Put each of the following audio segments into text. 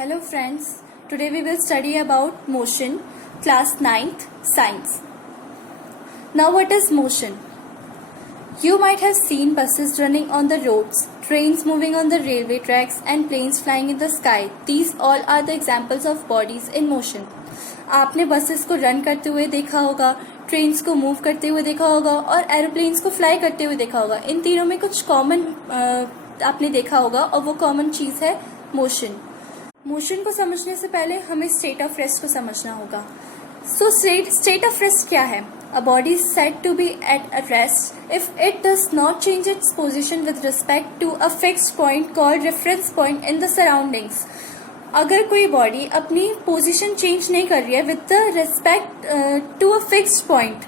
Hello friends, today we will study about motion, class 9th, science. Now what is motion? You might have seen buses running on the roads, trains moving on the railway tracks and planes flying in the sky. These all are the examples of bodies in motion. आपने buses को run करते हुए देखा होगा, trains को move करते हुए देखा होगा और एरोप्लेन्स को फ्लाई करते हुए देखा होगा. इन तीनों में कुछ कॉमन आपने देखा होगा और वो कॉमन चीज़ है मोशन. मोशन को समझने से पहले हमें स्टेट ऑफ रेस्ट को समझना होगा. सो स्टेट ऑफ रेस्ट क्या है? A body is said to be at a rest if it does not change its position with respect to a fixed point called reference point in the surroundings. अगर कोई body अपनी position change नहीं कर रही है with the respect to a fixed point,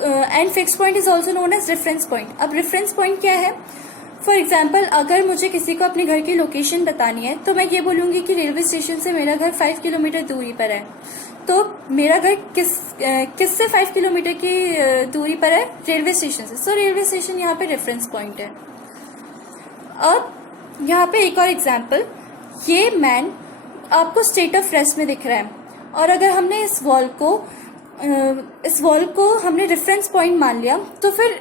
and fixed point is also known as reference point. अब reference point क्या है? फॉर एग्जाम्पल, अगर मुझे किसी को अपने घर की लोकेशन बतानी है तो मैं ये बोलूंगी कि रेलवे स्टेशन से मेरा घर 5 किलोमीटर दूरी पर है. तो मेरा घर किस से 5 किलोमीटर की दूरी पर है? रेलवे स्टेशन से. सो रेलवे स्टेशन यहाँ पे रेफरेंस पॉइंट है. अब यहाँ पे एक और एग्जाम्पल, ये मैन आपको स्टेट ऑफ रेस्ट में दिख रहा है और अगर हमने इस वॉल को हमने रेफरेंस पॉइंट मान लिया तो फिर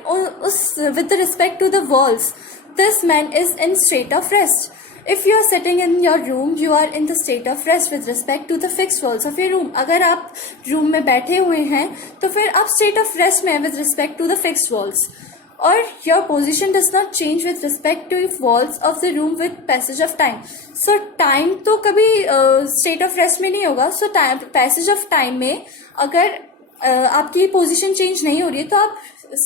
उस with respect to the walls this man is in state of rest. If you are sitting in your room, you are in the state of rest with respect to the fixed walls of your room. अगर आप room में बैठे हुए हैं तो फिर आप state of rest में with respect to the fixed walls. और your position does not change with respect to walls of the room with passage of time. So time तो कभी state of rest में नहीं होगा. So passage of time में अगर आपकी position change नहीं हो रही है तो आप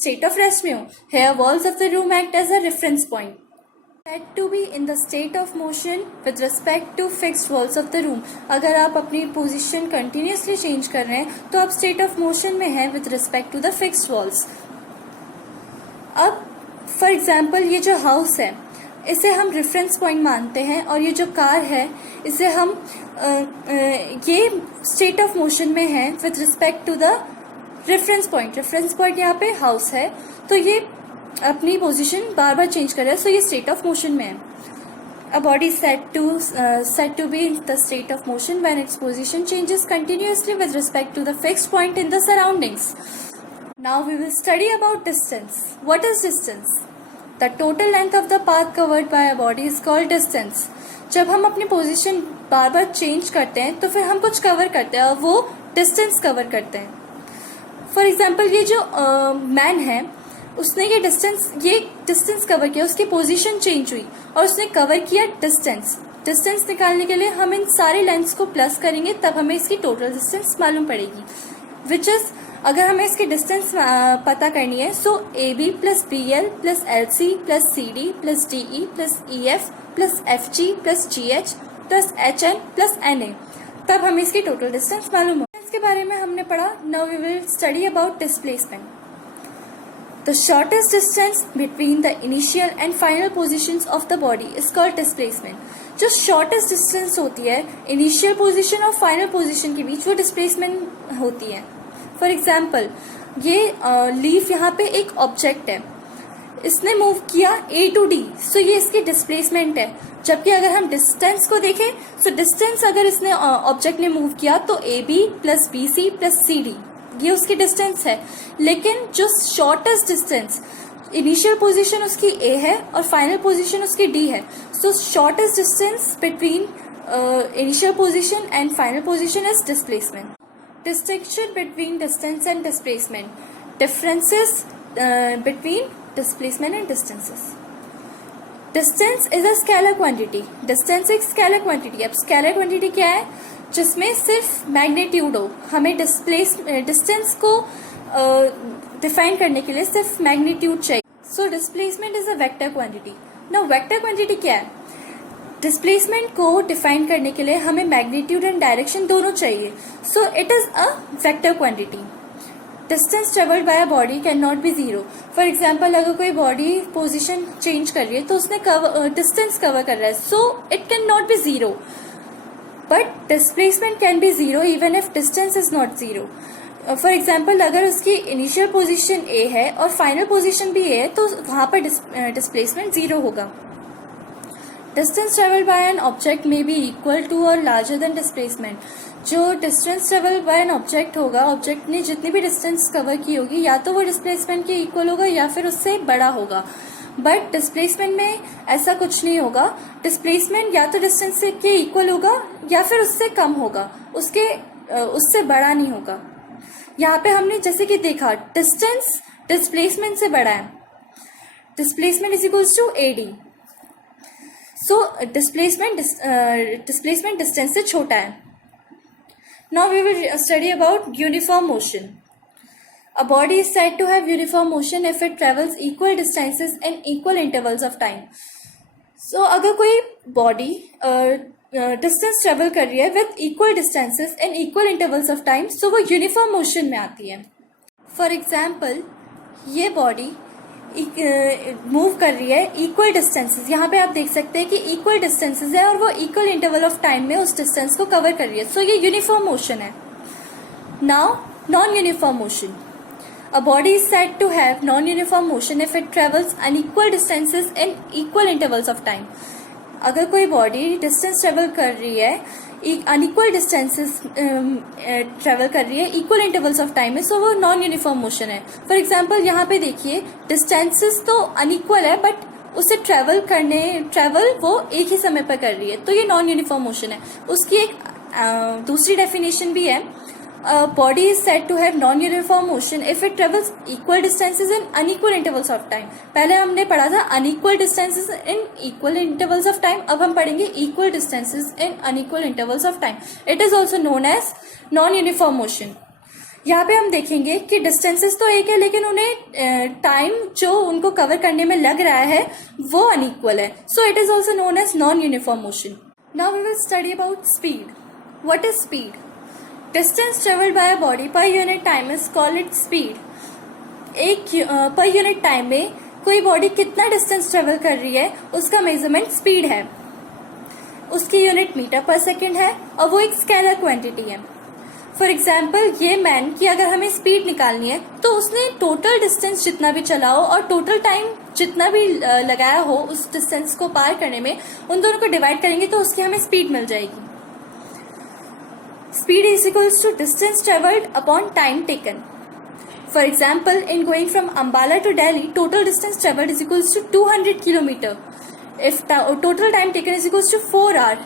state of rest में हो. Here walls of the room act as a reference point. Said to be in the state of motion with respect to fixed walls of the room. अगर आप अपनी पोजीशन कंटिन्यूसली चेंज कर रहे हैं तो आप स्टेट ऑफ मोशन में हैं with respect to the fixed walls. अब फॉर एग्जाम्पल ये जो हाउस है इसे हम रेफरेंस पॉइंट मानते हैं और ये जो कार है इसे हम ये स्टेट ऑफ मोशन में है with respect to the reference point. Reference point यहाँ पे हाउस है तो ये अपनी पोजीशन बार बार चेंज कर रहा है. सो ये स्टेट ऑफ मोशन में है. A body said to be in the state of motion when its position changes continuously with respect to the fixed point in the surroundings. Now we will study about distance. What is distance? The total length of the path covered by a body is called distance. जब हम अपनी position बार बार change करते हैं तो फिर हम कुछ cover करते हैं और वो डिस्टेंस कवर करते हैं. फॉर एग्जाम्पल, ये जो मैन है उसने ये डिस्टेंस कवर किया, उसकी पोजीशन चेंज हुई और उसने कवर किया डिस्टेंस निकालने के लिए हम इन सारे लेंथ्स को प्लस करेंगे तब हमें इसकी टोटल डिस्टेंस मालूम पड़ेगी. विच इज, अगर हमें इसकी डिस्टेंस पता करनी है सो AB plus BL plus LC plus CD plus DE plus EF plus FG plus GH plus HN plus NA, तब हमें इसकी टोटल डिस्टेंस मालूम हो. इसके बारे में हमने पढ़ा. Now we will study about displacement. The shortest distance between the initial and final positions of the body is called displacement. जो shortest distance होती है initial position और final position के बीच वो displacement होती है. For example, ये लीफ यहाँ पे एक ऑब्जेक्ट है, इसने मूव किया A to D, सो ये इसकी डिस्प्लेसमेंट है. जबकि अगर हम डिस्टेंस को देखें सो डिस्टेंस अगर इसने ऑब्जेक्ट ने मूव किया तो AB plus BC plus CD ये उसकी डिस्टेंस है. लेकिन जो शॉर्टेस्ट डिस्टेंस, इनिशियल पोजीशन उसकी A है और फाइनल पोजीशन उसकी D है. So shortest distance between initial position and final position is displacement. Distinction between distance and displacement. Differences between displacement and distances. Distance is a scalar quantity. Distance एक scalar quantity. अब scalar quantity क्या है? जिसमें सिर्फ magnitude हो. हमें distance को define करने के लिए सिर्फ मैग्नीट्यूड चाहिए. So displacement is a vector quantity. Now vector quantity क्या है? डिस्प्लेसमेंट को डिफाइन करने के लिए हमें मैग्नीट्यूड एंड डायरेक्शन दोनों चाहिए. So it is a vector quantity. Distance travelled bye a body can not be zero. For example, अगर कोई बॉडी पोजिशन चेंज कर रही है तो उसने डिस्टेंस कवर कर रहा है, so it can not be zero. But displacement can be zero even if distance is not zero. For example, अगर उसकी इनिशियल पोजीशन A है और फाइनल पोजीशन भी A है तो वहां पर डिस्प्लेसमेंट जीरो होगा. Distance travelled by an object may be equal to और लार्जर देन डिस्प्लेसमेंट. जो distance travel by an object होगा, ऑब्जेक्ट ने जितनी भी डिस्टेंस कवर की होगी, या तो वो डिस्प्लेसमेंट के इक्वल होगा या फिर उससे बड़ा होगा. बट डिस्प्लेसमेंट में ऐसा कुछ नहीं होगा. डिस्प्लेसमेंट या तो डिस्टेंस के इक्वल होगा या फिर उससे कम होगा, उससे बड़ा नहीं होगा. यहाँ पे हमने जैसे कि देखा, डिस्टेंस डिस्प्लेसमेंट से बड़ा है. Displacement is equals to AD. So displacement distance से छोटा है. Now we will study about uniform motion. A body is said to have uniform motion if it travels equal distances in equal intervals of time. So अगर कोई body distance travel कर रही है with equal distances in equal intervals of time, so वो uniform motion में आती है. For example, ये body मूव कर रही है equal distances. यहाँ पे आप देख सकते हैं कि equal distances है और वो equal interval of time में उस distance को cover कर रही है. So ये uniform motion है. Now non-uniform motion. A body is said to have non-uniform motion if it travels unequal distances in equal intervals of time. अगर कोई body distance travel कर रही है, unequal distances travel कर रही है equal intervals of time में, so वो non-uniform motion है. For example, यहाँ पे देखिए, distances तो unequal है but उसे travel वो एक ही समय पर कर रही है, तो ये non-uniform motion है. उसकी एक दूसरी definition भी है. A body is said to have non-uniform motion if it travels equal distances in unequal intervals of time. पहले हमने पढ़ा था unequal distances in equal intervals of time. अब हम पढ़ेंगे equal distances in unequal intervals of time. It is also known as non-uniform motion. यहाँ पे हम देखेंगे कि distances तो एक है, लेकिन उन्हें टाइम जो उनको कवर करने में लग रहा है वो unequal है. So it is also known as non-uniform motion. Now we will study about speed. What is speed? Distance traveled by a body per unit time is called its speed. एक per unit time में कोई body कितना distance travel कर रही है उसका measurement speed है. उसकी यूनिट मीटर पर सेकेंड है और वो एक स्केलर क्वांटिटी है. फॉर एग्जाम्पल, ये मैन की अगर हमें स्पीड निकालनी है तो उसने टोटल डिस्टेंस जितना भी चला हो और टोटल टाइम जितना भी लगाया हो उस डिस्टेंस को पार करने में, उन दोनों को डिवाइड करेंगे तो उसकी हमें स्पीड मिल जाएगी. Speed is equals to distance traveled upon time taken. For example, in going from Ambala to Delhi, total distance traveled is equals to 200 km. If total time taken is equals to 4 hours,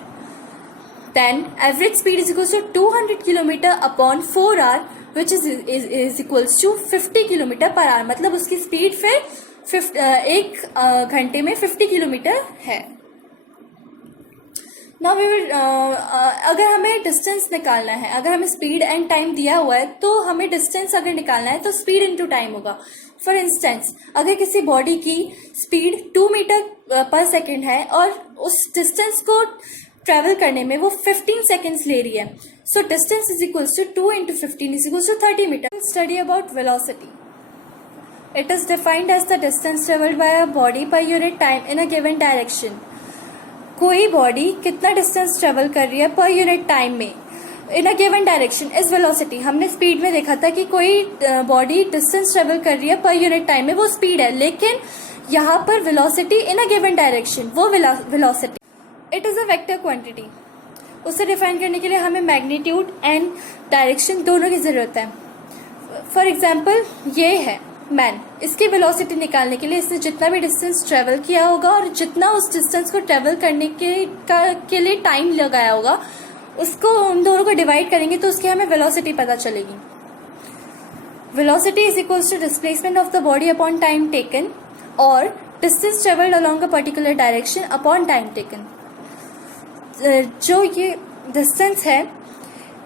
then average speed is equals to 200 km upon 4 hours, which is equals to 50 km per hour. मतलब उसकी speed फिर एक घंटे में 50 kilometre है. Now we will अगर हमें distance निकालना है, अगर हमें स्पीड एंड टाइम दिया हुआ है तो हमें डिस्टेंस अगर निकालना है तो स्पीड इनटू टाइम होगा. फॉर इंस्टेंस, अगर किसी बॉडी की स्पीड 2 मीटर पर सेकेंड है और उस डिस्टेंस को ट्रेवल करने में वो 15 सेकेंड्स ले रही है, so distance is equals to 2 into 15 is equals to 30 metre. Study about velocity. It is defined as the distance traveled by a body per unit time in a given direction. कोई body कितना distance travel कर रही है पर unit time में in a given direction is velocity. हमने speed में देखा था कि कोई बॉडी डिस्टेंस ट्रेवल कर रही है पर यूनिट टाइम में, वो स्पीड है, लेकिन यहाँ पर velocity in a given direction, वो velocity. It is a vector quantity. उसे डिफाइन करने के लिए हमें मैग्नीट्यूड एंड डायरेक्शन दोनों की जरूरत है. फॉर एग्जाम्पल, ये है मैन, इसकी वेलोसिटी निकालने के लिए इसने जितना भी डिस्टेंस ट्रेवल किया होगा और जितना उस डिस्टेंस को ट्रेवल करने के लिए टाइम लगाया होगा, उसको उन दोनों को डिवाइड करेंगे तो उसकी हमें वेलोसिटी पता चलेगी. Velocity is equals to displacement of the body upon time taken और distance travelled along a particular direction upon time taken. जो ये डिस्टेंस है,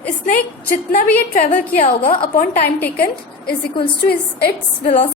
इसने जितना भी ये ट्रेवल किया होगा upon time taken is equals to its velocity.